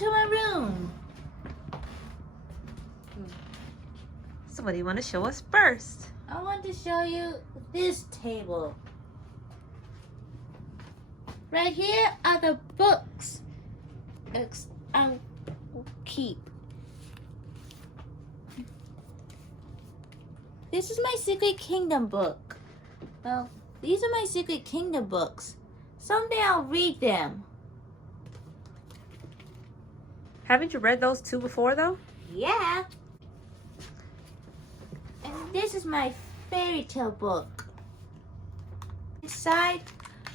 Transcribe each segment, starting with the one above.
to my room. So what do you want to show us first? I want to show you this table. Right here are the books I'll keep. This is my Secret Kingdom book. Well, these are my Secret Kingdom books. Someday I'll read them. Haven't you read those two before though? Yeah. And this is my fairy tale book. Inside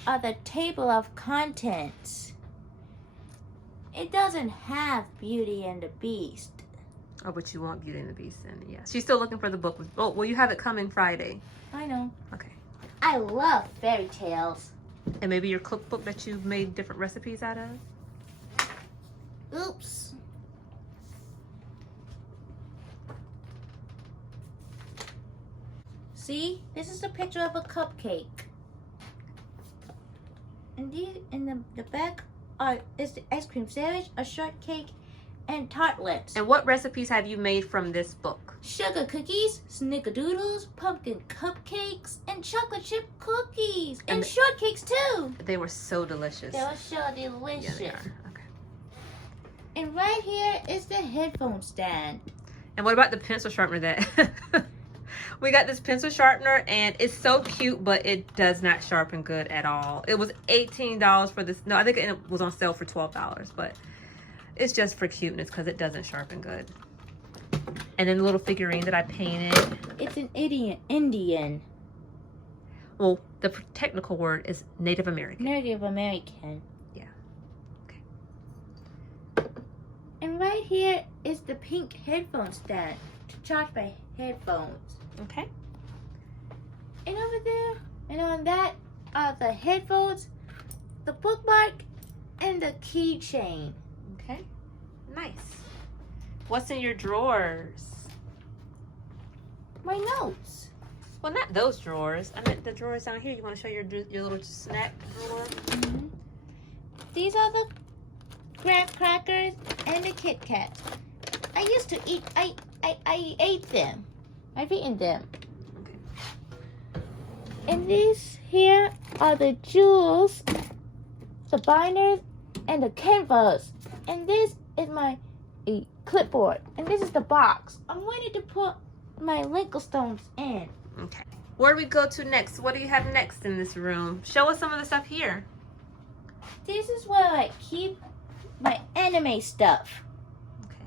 are the table of contents. It doesn't have Beauty and the Beast. Oh, but you want Beauty and the Beast then, yeah. She's still looking for the book. Oh, well, you have it coming Friday. I know. Okay. I love fairy tales. And maybe your cookbook that you've made different recipes out of? Oops. See, this is a picture of a cupcake. And the back is the ice cream sandwich, a shortcake, and tartlets. And what recipes have you made from this book? Sugar cookies, snickerdoodles, pumpkin cupcakes, and chocolate chip cookies. And shortcakes too. They were so delicious. They were so delicious. Yeah, they are. Okay. And right here is the headphone stand. And what about the pencil sharpener that... We got this pencil sharpener and it's so cute, but it does not sharpen good at all. It was $18 for this. No, I think it was on sale for $12, but it's just for cuteness because it doesn't sharpen good. And then the little figurine that I painted. It's an Indian. Well, the technical word is Native American. Native American. Yeah. Okay. And right here is the pink headphone stand to charge my headphones. Okay. And over there and on that are the headphones, the bookmark, and the keychain. Okay. Nice. What's in your drawers? My notes. Well, not those drawers. I meant the drawers down here. You want to show your little snack drawer? Mm-hmm. These are the graham crackers and the Kit Kats. I used to eat. I ate them. I've eaten them. Okay. And these here are the jewels, the binders, and the canvas. And this is my clipboard. And this is the box. I'm ready to put my Lego stones in. Okay. Where do we go to next? What do you have next in this room? Show us some of the stuff here. This is where I keep my anime stuff. Okay.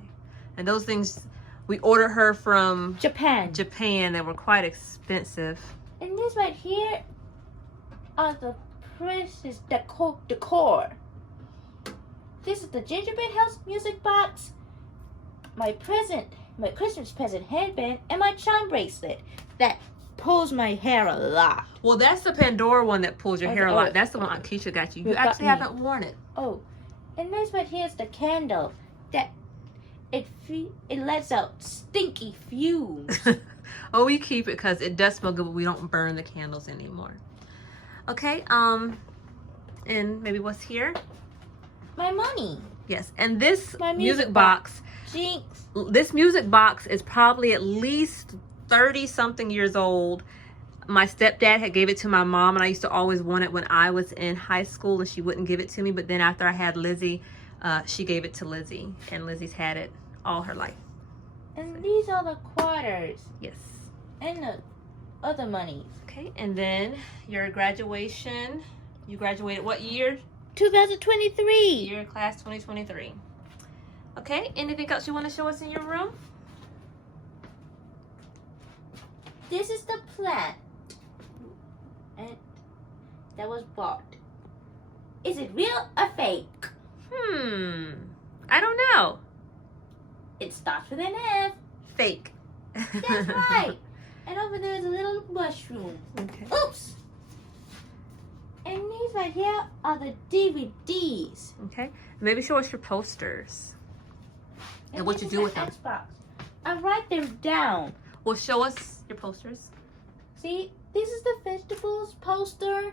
And those things, we ordered her from Japan. They were quite expensive. And this right here are the princess decor. This is the gingerbread house music box, my Christmas present headband, and my charm bracelet that pulls my hair a lot. Well, that's the Pandora one that pulls your hair a lot. That's the one Aunt Keisha got you. You actually haven't worn it. Oh, and this right here is the candle that it lets out stinky fumes. Oh, we keep it because it does smell good, but we don't burn the candles anymore. Okay, and maybe what's here? My money. Yes, and this My music box. Jinx. This music box is probably at least 30-something years old. My stepdad had gave it to my mom, and I used to always want it when I was in high school, and she wouldn't give it to me. But then after I had Lizzie, she gave it to Lizzie, and Lizzie's had it all her life. And these are the quarters. Yes. And the other monies. Okay, and then your graduation. You graduated what year? 2023. Year class 2023. Okay, anything else you want to show us in your room? This is the plant. And that was bought. Is it real or fake? I don't know. It starts with an F. Fake. That's right. And over there is a little mushroom. Okay. Oops. And these right here are the DVDs. Okay. Maybe show us your posters. And what this you is do the with them. Xbox. I write them down. Well, show us your posters. See, this is the vegetables poster.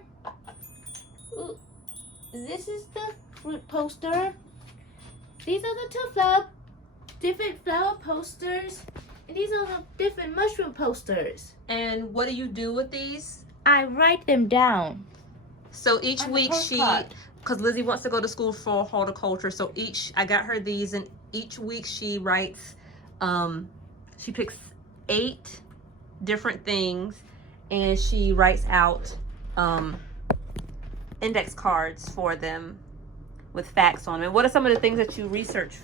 Ooh. This is the fruit poster. These are the two different flower posters. And these are the different mushroom posters. And what do you do with these? I write them down. So each On the week she, postcard. because Lizzie wants to go to school for horticulture, so I got her these, and each week she writes, she picks 8 different things, and she writes out index cards for them with facts on them. And what are some of the things that you research?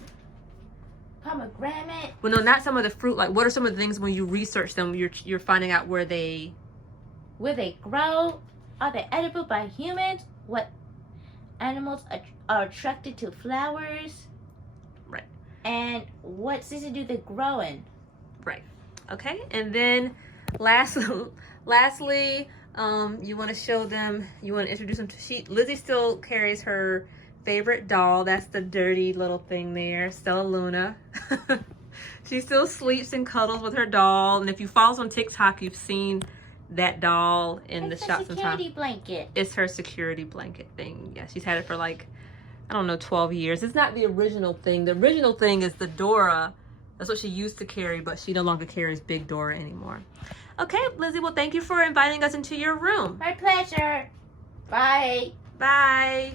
Pomegranate. Well, no, not some of the fruit. Like, what are some of the things when you research them, you're finding out where they grow? Are they edible by humans? What animals are attracted to flowers? Right. And what season do they grow in? Right. Okay. And then lastly, you want to show them, you want to introduce them to Lizzie still carries her favorite doll. That's the dirty little thing there, Stella Luna. She still sleeps and cuddles with her doll. And if you follow us on TikTok, you've seen that doll in the shop sometimes. Security blanket. It's her security blanket thing. Yeah, she's had it for like, I don't know, 12 years. It's not the original thing. The original thing is the Dora. That's what she used to carry, but she no longer carries Big Dora anymore. Okay, Lizzie, well, thank you for inviting us into your room. My pleasure. Bye. Bye.